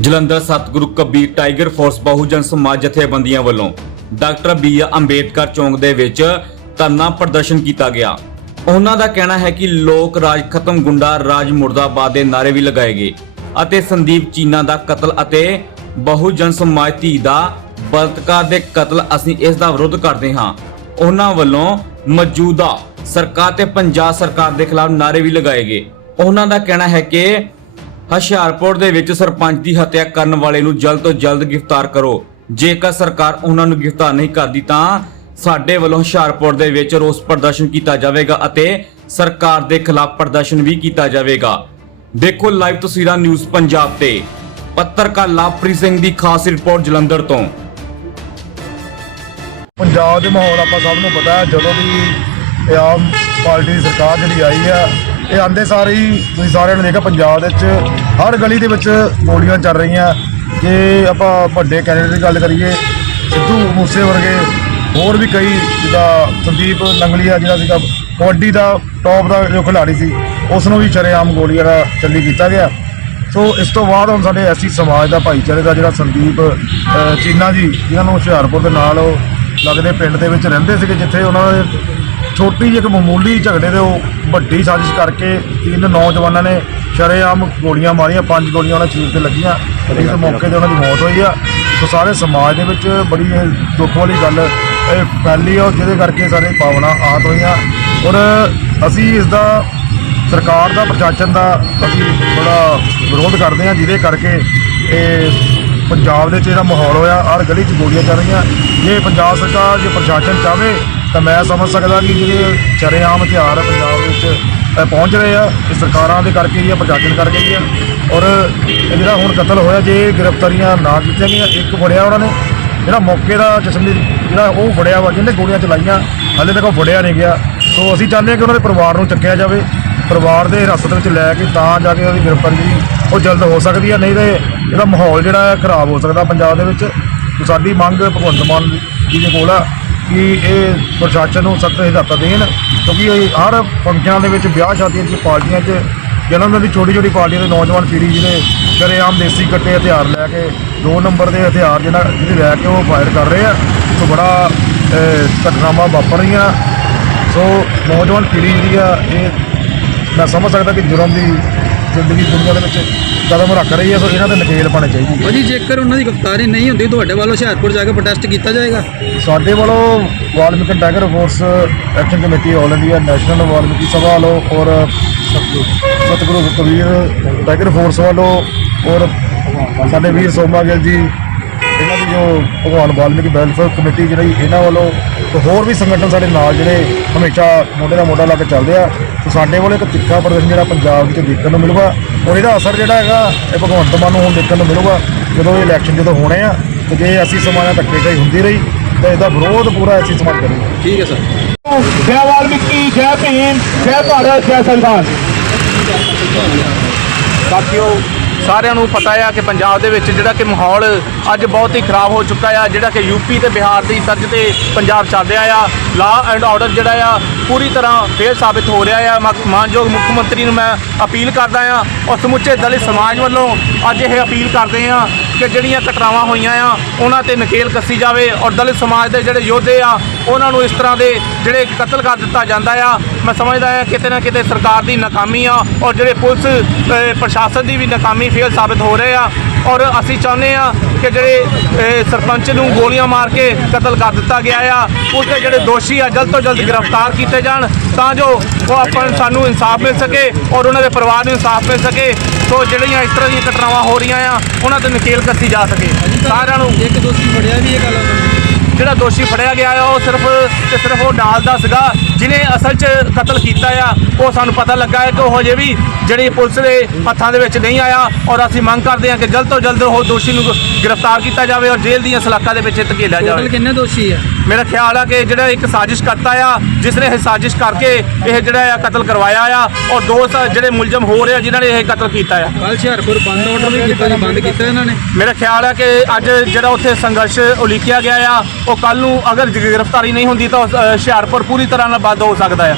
ਜਲੰਧਰ ਸਤਿਗੁਰੂ Kabir tiger force Bahujan ਸਮਾਜ ਜਥੇਬੰਦੀਆਂ ਵੱਲੋਂ ਡਾਕਟਰ ਬੀ ਆਰ ਅੰਬੇਡਕਰ ਚੌਂਕ ਦੇ ਵਿੱਚ ਧਰਨਾ ਪ੍ਰਦਰਸ਼ਨ ਕੀਤਾ ਗਿਆ। ਉਹਨਾਂ ਦਾ ਕਹਿਣਾ ਹੈ ਕਿ ਲੋਕ ਰਾਜ ਖਤਮ ਗੁੰਡਾ ਰਾਜ ਮੁਰਦਾਬਾਦ ਦੇ ਨਾਰੇ ਵੀ ਲਗਾਏ ਗਏ ਅਤੇ ਸੰਦੀਪ ਚੀਨਾ ਦਾ ਕਤਲ ਅਤੇ ਬਹੁਜਨ ਸਮਾਜ ਧੀ ਦਾ ਬਲਤਕਾਰ ਦੇ ਕਤਲ ਅਸੀਂ ਇਸ ਦਾ ਵਿਰੋਧ ਕਰਦੇ ਹਾਂ। ਉਹਨਾਂ ਵੱਲੋਂ ਮੌਜੂਦਾ ਸਰਕਾਰ ਤੇ ਪੰਜਾਬ ਸਰਕਾਰ ਦੇ ਖਿਲਾਫ ਨਾਰੇ ਵੀ ਲਗਾਏ ਗਏ। ਉਹਨਾਂ ਦਾ ਕਹਿਣਾ ਹੈ ਕਿ ਹੁਸ਼ਿਆਰਪੁਰ ਦੇ ਵਿੱਚ ਸਰਪੰਚ ਦੀ ਹੱਤਿਆ ਕਰਨ ਵਾਲੇ ਨੂੰ ਜਲਦ ਤੋਂ ਜਲਦ ਗ੍ਰਿਫਤਾਰ ਕਰੋ। ਜੇਕਰ ਸਰਕਾਰ ਉਹਨਾਂ ਨੂੰ ਗ੍ਰਿਫਤਾਰ ਨਹੀਂ ਕਰਦੀ ਤਾਂ ਸਾਡੇ ਵੱਲੋਂ ਹੁਸ਼ਿਆਰਪੁਰ ਦੇ ਵਿੱਚ ਰੋਸ ਪ੍ਰਦਰਸ਼ਨ ਕੀਤਾ ਜਾਵੇਗਾ ਅਤੇ ਸਰਕਾਰ ਦੇ ਖਿਲਾਫ ਪ੍ਰਦਰਸ਼ਨ ਵੀ ਕੀਤਾ ਜਾਵੇਗਾ। ਦੇਖੋ ਲਾਈਵ ਤਸਵੀਰਾਂ ਨਿਊਜ਼ ਪੰਜਾਬ ਤੇ। ਪੱਤਰਕਾਰ ਲਵਪ੍ਰੀਤ ਸਿੰਘ ਦੀ ਖਾਸ ਰਿਪੋਰਟ ਜਲੰਧਰ ਤੋਂ। ਪੰਜਾਬ ਦੇ ਮਾਹੌਲ ਆਪਾਂ ਸਭ ਨੂੰ ਪਤਾ ਹੈ, ਜਦੋਂ ਵੀ ਆਮ ਪਾਰਟੀ ਦੀ ਸਰਕਾਰ ਜਿਹੜੀ ਆਈ ਆ ਇਹ ਆਂਦੇ ਸਾਰੇ ਹੀ ਤੁਸੀਂ ਸਾਰਿਆਂ ਨੇ ਦੇਖਿਆ ਪੰਜਾਬ ਦੇ ਵਿੱਚ ਹਰ ਗਲੀ ਦੇ ਵਿੱਚ ਗੋਲੀਆਂ ਚੱਲ ਰਹੀਆਂ। ਜੇ ਆਪਾਂ ਵੱਡੇ ਕੈਨੇਡਾ ਦੀ ਗੱਲ ਕਰੀਏ, ਸਿੱਧੂ ਮੂਸੇ ਵਰਗੇ ਹੋਰ ਵੀ ਕਈ, ਜਿੱਦਾਂ ਸੰਦੀਪ ਨੰਗਲੀਆ ਜਿਹੜਾ ਸੀਗਾ, ਕਬੱਡੀ ਦਾ ਟੌਪ ਦਾ ਜੋ ਖਿਡਾਰੀ ਸੀ ਉਸ ਨੂੰ ਵੀ ਸ਼ਰੇਆਮ ਗੋਲੀਆਂ ਦਾ ਚੱਲੀ ਕੀਤਾ ਗਿਆ। ਸੋ ਇਸ ਤੋਂ ਬਾਅਦ ਹੁਣ ਸਾਡੇ ਐਸੀ ਸਮਾਜ ਦਾ ਭਾਈਚਾਰੇ ਦਾ ਜਿਹੜਾ ਸੰਦੀਪ ਚੀਨਾ ਜੀ, ਜਿਨ੍ਹਾਂ ਨੂੰ ਹੁਸ਼ਿਆਰਪੁਰ ਦੇ ਨਾਲ ਉਹ ਲੱਗਦੇ ਪਿੰਡ ਦੇ ਵਿੱਚ ਰਹਿੰਦੇ ਸੀਗੇ, ਜਿੱਥੇ ਉਹਨਾਂ ਦੇ ਛੋਟੀ ਜਿਹੀ ਇੱਕ ਮਾਮੂਲੀ ਝਗੜੇ ਦੇ ਉਹ ਵੱਡੀ ਸਾਜ਼ਿਸ਼ ਕਰਕੇ ਤਿੰਨ ਨੌਜਵਾਨਾਂ ਨੇ ਸ਼ਰੇਆਮ ਗੋਲੀਆਂ ਮਾਰੀਆਂ ਪੰਜ ਗੋਲੀਆਂ ਉਹਨਾਂ ਸਰੀਰ ਤੇ ਲੱਗੀਆਂ। ਇਸ ਮੌਕੇ ਤੇ ਉਹਨਾਂ ਦੀ ਮੌਤ ਹੋਈ ਆ। ਸੋ ਸਾਰੇ ਸਮਾਜ ਦੇ ਵਿੱਚ ਬੜੀ ਇਹ ਦੁੱਖ ਵਾਲੀ ਗੱਲ ਇਹ ਫੈਲੀ ਆ ਜਿਹਦੇ ਕਰਕੇ ਸਾਰੇ ਪਾਵਨਾ ਆਹਤ ਹੋਈਆਂ। ਔਰ ਅਸੀਂ ਇਸ ਦਾ ਸਰਕਾਰ ਦਾ ਪ੍ਰਸ਼ਾਸਨ ਦਾ ਅਸੀਂ ਬੜਾ ਵਿਰੋਧ ਕਰਦੇ ਹਾਂ ਜਿਹਦੇ ਕਰਕੇ ਇਹ ਪੰਜਾਬ ਦੇ ਵਿੱਚ ਜਿਹੜਾ ਮਾਹੌਲ ਹੋਇਆ ਹਰ ਗਲੀ 'ਚ ਗੋਲੀਆਂ ਚੱਲ ਰਹੀਆਂ। ਜੇ ਪੰਜਾਬ ਸਰਕਾਰ ਜੇ ਪ੍ਰਸ਼ਾਸਨ ਚਾਹਵੇ ਤਾਂ ਮੈਂ ਸਮਝ ਸਕਦਾ ਕਿ ਜਿਹੜੇ ਸ਼ਰੇਆਮ ਹਥਿਆਰ ਪੰਜਾਬ ਵਿੱਚ ਅ, ਪਹੁੰਚ ਰਹੇ ਆ ਇਹ ਸਰਕਾਰਾਂ ਦੇ ਕਰਕੇ ਹੀ ਆ ਪ੍ਰਸ਼ਾਸਨ ਕਰਕੇ ਹੀ ਆ। ਔਰ ਇਹ ਜਿਹੜਾ ਹੁਣ ਕਤਲ ਹੋਇਆ ਜੇ ਗ੍ਰਿਫਤਾਰੀਆਂ ਨਾ ਕੀਤੀਆਂ ਗਈਆਂ ਇੱਕ ਫੜਿਆ ਉਹਨਾਂ ਨੇ। ਜਿਹੜਾ ਮੌਕੇ ਦਾ ਜਸਮੀਰ ਜਿਹੜਾ ਉਹ ਫੜਿਆ ਵਾ ਜਿਹਨੇ ਗੋਲੀਆਂ ਚਲਾਈਆਂ ਹਾਲੇ ਤੱਕ ਉਹ ਫੜਿਆ ਨਹੀਂ ਗਿਆ। ਸੋ ਅਸੀਂ ਚਾਹੁੰਦੇ ਹਾਂ ਕਿ ਉਹਨਾਂ ਦੇ ਪਰਿਵਾਰ ਨੂੰ ਚੱਕਿਆ ਜਾਵੇ ਪਰਿਵਾਰ ਦੇ ਹਿਰਾਸਤ ਵਿੱਚ ਲੈ ਕੇ ਤਾਂ ਜਾ ਕੇ ਉਹਦੀ ਗ੍ਰਿਫਤਾਰੀ ਜਿਹੜੀ ਉਹ ਜਲਦ ਹੋ ਸਕਦੀ ਹੈ ਨਹੀਂ ਤੇ ਇਹਦਾ ਮਾਹੌਲ ਜਿਹੜਾ ਖਰਾਬ ਹੋ ਸਕਦਾ ਪੰਜਾਬ ਦੇ ਵਿੱਚ। ਸਾਡੀ ਮੰਗ ਭਗਵੰਤ ਮਾਨ ਜੀ ਦੇ ਕੋਲ ਆ। ਕਿ ਇਹ ਪ੍ਰਸ਼ਾਸਨ ਨੂੰ ਸਖਤ ਹਦਾਇਤਾਂ ਦੇਣ, ਕਿਉਂਕਿ ਇਹ ਹਰ ਫੰਕਸ਼ਨਾਂ ਦੇ ਵਿੱਚ ਵਿਆਹ ਸ਼ਾਦੀਆਂ 'ਚ, ਪਾਰਟੀਆਂ 'ਚ, ਜਨਮ ਦਿਨ ਦੀ ਛੋਟੀ ਛੋਟੀ ਪਾਰਟੀਆਂ ਦੇ ਨੌਜਵਾਨ ਪੀੜ੍ਹੀ ਜਿਹੜੇ ਸ਼ਰੇਆਮ ਦੇਸੀ ਕੱਟੇ ਹਥਿਆਰ ਲੈ ਕੇ, ਦੋ ਨੰਬਰ ਦੇ ਹਥਿਆਰ ਜਿਹੜਾ ਜਿਹੜੇ ਲੈ ਕੇ ਉਹ ਫਾਇਰ ਕਰ ਰਹੇ ਆ। ਸੋ ਬੜਾ ਘਟਨਾਵਾਂ ਵਾਪਰ ਰਹੀਆਂ। ਸੋ ਨੌਜਵਾਨ ਪੀੜ੍ਹੀ ਜਿਹੜੀ ਆ, ਇਹ ਮੈਂ ਸਮਝ ਸਕਦਾ ਕਿ ਜੁਰਮ ਦੀ ਜ਼ਿੰਦਗੀ ਦੁਨੀਆ ਦੇ ਵਿੱਚ ਕਦਮ ਰੱਖ ਰਹੀ ਹੈ ਸੋ ਇਹਨਾਂ ਤੇ ਨਕੇਲ ਪਾਣੇ ਚਾਹੀਦੀ ਹੈ। ਭਾਜੀ ਜੇਕਰ ਉਹਨਾਂ ਦੀ ਗ੍ਰਿਫਤਾਰੀ ਨਹੀਂ ਹੁੰਦੀ ਤੁਹਾਡੇ ਵੱਲੋਂ ਹੁਸ਼ਿਆਰਪੁਰ ਜਾ ਕੇ ਪ੍ਰੋਟੈਸਟ ਕੀਤਾ ਜਾਏਗਾ? ਸਾਡੇ ਵੱਲੋਂ Valmiki tiger force action committee all India national Valmiki Sabha ਵੱਲੋਂ ਔਰ ਸਤਿਗੁਰੂ ਕਬੀਰ ਟਾਈਗਰ ਫੋਰਸ ਵੱਲੋਂ ਔਰ ਸਾਡੇ ਵੀਰ ਸੋਮਾ ਗਿੱਲ ਜੀ ਇਹਨਾਂ ਦੀ ਜੋ ਭਗਵਾਨ ਵਾਲਮੀਕੀ ਵੈਲਫੇਅਰ ਕਮੇਟੀ ਜਿਹੜੀ ਇਹਨਾਂ ਵੱਲੋਂ ਤੇ ਹੋਰ ਵੀ ਸੰਗਠਨ ਸਾਡੇ ਨਾਲ ਜਿਹੜੇ ਹਮੇਸ਼ਾ ਮੋਢੇ ਨਾਲ ਮੋਢਾ ਲਾ ਕੇ ਚੱਲਦੇ ਆ ਤੇ ਸਾਡੇ ਵੱਲੋਂ ਇੱਕ ਤਿੱਖਾ ਪ੍ਰਦਰਸ਼ਨ ਜਿਹੜਾ ਪੰਜਾਬ ਵਿੱਚ ਦੇਖਣ ਨੂੰ ਮਿਲੂਗਾ ਔਰ ਇਹਦਾ ਅਸਰ ਜਿਹੜਾ ਹੈਗਾ ਇਹ ਭਗਵੰਤ ਮਾਨ ਨੂੰ ਹੁਣ ਦੇਖਣ ਨੂੰ ਮਿਲੂਗਾ ਜਦੋਂ ਇਹ ਇਲੈਕਸ਼ਨ ਜਦੋਂ ਹੋਣੇ ਆ ਤੇ ਜੇ ਅਸੀਂ ਸਮਾਜ ਨਾਲ ਧੱਕੇਸ਼ਾਹੀ ਹੁੰਦੀ ਰਹੀ ਤਾਂ ਇਹਦਾ ਵਿਰੋਧ ਪੂਰਾ ਅਸੀਂ ਸਮਾਜ ਕਰੇਗਾ। ਠੀਕ ਹੈ ਸਰ। ਜੈ ਵਾਲਮੀਕੀ ਜੈ ਭੀਮ ਜੈ ਭਾਰਤ ਜੈ ਸੰਵਿਧਾਨ ਸਾਥੀਓ ਸਾਰਿਆਂ ਨੂੰ ਪਤਾ ਆ ਕਿ ਪੰਜਾਬ ਦੇ ਵਿੱਚ ਜਿਹੜਾ ਕਿ ਮਾਹੌਲ ਅੱਜ ਬਹੁਤ ਹੀ ਖਰਾਬ ਹੋ ਚੁੱਕਾ ਆ, ਜਿਹੜਾ ਕਿ ਯੂਪੀ ਤੇ ਬਿਹਾਰ ਦੀ ਤਰਜ਼ ਤੇ ਪੰਜਾਬ ਚੱਲ ਰਿਹਾ ਆ। ਲਾ ਐਂਡ ਆਰਡਰ ਜਿਹੜਾ ਆ, ਪੂਰੀ ਤਰ੍ਹਾਂ ਫੇਲ ਸਾਬਿਤ ਹੋ ਰਿਹਾ ਆ। ਮ- ਮਾਨਯੋਗ ਮੁੱਖ ਮੰਤਰੀ ਨੂੰ ਮੈਂ ਅਪੀਲ ਕਰਦਾ ਆ, ਔਰ ਸਮੁੱਚੇ ਦਲਿਤ ਸਮਾਜ ਵੱਲੋਂ ਅੱਜ ਇਹ ਅਪੀਲ ਕਰਦੇ ਆ ਕਿ ਜਿਹੜੀਆਂ ਘਟਨਾਵਾਂ ਹੋਈਆਂ ਆ, ਉਹਨਾਂ ਤੇ ਨਕੇਲ ਕੱਸੀ ਜਾਵੇ, ਔਰ ਦਲਿਤ ਸਮਾਜ ਦੇ ਜਿਹੜੇ ਯੋਧੇ ਆ, ਉਹਨਾਂ ਨੂੰ ਇਸ ਤਰ੍ਹਾਂ ਦੇ ਜਿਹੜੇ ਕਤਲ ਕਰ ਦਿੱਤਾ ਜਾਂਦਾ ਆ। ਮੈਂ ਸਮਝਦਾ ਹਾਂ ਕਿਤੇ ਨਾ ਕਿਤੇ ਸਰਕਾਰ ਦੀ ਨਾਕਾਮੀ ਆ ਔਰ ਜਿਹੜੇ ਪੁਲਿਸ ਪ੍ਰਸ਼ਾਸਨ ਦੀ ਵੀ ਨਾਕਾਮੀ ਫੇਲ ਸਾਬਿਤ ਹੋ ਰਹੇ ਆ। ਔਰ ਅਸੀਂ ਚਾਹੁੰਦੇ ਆ ਕਿ ਜਿਹੜੇ ਸਰਪੰਚ ਨੂੰ ਗੋਲੀਆਂ ਮਾਰ ਕੇ ਕਤਲ ਕਰ ਦਿੱਤਾ ਗਿਆ ਆ ਉਸ ਦੇ ਜਿਹੜੇ ਦੋਸ਼ੀ ਆ, ਜਲਦ ਤੋਂ ਜਲਦ ਗ੍ਰਿਫਤਾਰ ਕੀਤੇ ਜਾਣ ਤਾਂ ਜੋ ਉਹ ਆਪਾਂ ਸਾਨੂੰ ਇਨਸਾਫ ਮਿਲ ਸਕੇ ਔਰ ਉਹਨਾਂ ਦੇ ਪਰਿਵਾਰ ਨੂੰ ਇਨਸਾਫ ਮਿਲ ਸਕੇ। ਸੋ ਜਿਹੜੀਆਂ ਇਸ ਤਰ੍ਹਾਂ ਦੀਆਂ ਘਟਨਾਵਾਂ ਹੋ ਰਹੀਆਂ ਆ, ਉਹਨਾਂ ਤੇ ਨਕੇਲ ਕੱਸੀ ਜਾ ਸਕੇ। ਸਾਰਿਆਂ ਨੂੰ ਇੱਕ ਦੋਸ਼ੀ ਫੜਿਆ ਵੀ ਇਹ ਗੱਲ ਜਿਹੜਾ ਦੋਸ਼ੀ ਫੜਿਆ ਗਿਆ ਆ, ਉਹ ਸਿਰਫ ਤੇ ਸਿਰਫ ਉਹ ਡਾਲ ਦਾ ਸੀਗਾ, ਜਿਹਨੇ ਅਸਲ 'ਚ ਕਤਲ ਕੀਤਾ ਆ। ਉਹ ਸਾਨੂੰ ਪਤਾ ਲੱਗਾ ਹੈ ਕਿ ਉਹ ਹਜੇ ਵੀ ਜਿਹੜੀ ਪੁਲਿਸ ਦੇ ਹੱਥਾਂ ਦੇ ਵਿੱਚ ਨਹੀਂ ਆਇਆ ਔਰ ਅਸੀਂ ਮੰਗ ਕਰਦੇ ਹਾਂ ਕਿ ਜਲਦ ਤੋਂ ਜਲਦ ਉਹ ਦੋਸ਼ੀ ਨੂੰ ਗ੍ਰਿਫਤਾਰ ਕੀਤਾ ਜਾਵੇ ਔਰ ਜੇਲ੍ਹ ਦੀਆਂ ਸਲਾਖਾਂ ਦੇ ਵਿੱਚ ਧਕੇਲਿਆ ਟੋਟਲ ਜਾਵੇ ਕਿੰਨੇ ਦੋਸ਼ੀ ਆ? ਮੇਰਾ ਖਿਆਲ ਆ ਕਿ ਜਿਹੜਾ ਇੱਕ ਸਾਜ਼ਿਸ਼ ਕਰਤਾ ਆ ਜਿਸ ਨੇ ਇਹ ਸਾਜ਼ਿਸ਼ ਕਰਕੇ ਇਹ ਜਿਹੜਾ ਆ ਕਤਲ ਕਰਵਾਇਆ ਆ ਔਰ ਦੋ ਸ- ਜਿਹੜੇ ਮੁਲਜ਼ਮ ਹੋ ਰਹੇ ਆ ਜਿਨ੍ਹਾਂ ਨੇ ਇਹ ਕਤਲ ਕੀਤਾ ਆ। ਕੱਲ ਹੁਸ਼ਿਆਰਪੁਰ ਬੰਦ ਆਰਡਰ ਵੀ ਕੀਤਾ ਜੀ ਬੰਦ ਕੀਤਾ ਇਹਨਾਂ ਨੇ। ਮੇਰਾ ਖਿਆਲ ਹੈ ਕਿ ਅੱਜ ਜਿਹੜਾ ਉੱਥੇ ਸੰਘਰਸ਼ ਉਲੀਕਿਆ ਗਿਆ ਆ ਉਹ ਕੱਲ ਨੂੰ ਅਗਰ ਗ੍ਰਿਫਤਾਰੀ ਨਹੀਂ ਹੁੰਦੀ ਤਾਂ ਅ, ਹੁਸ਼ਿਆਰਪੁਰ ਪੂਰੀ ਤਰ੍ਹਾਂ ਨਾਲ ਬੰਦ ਹੋ ਸਕਦਾ ਆ।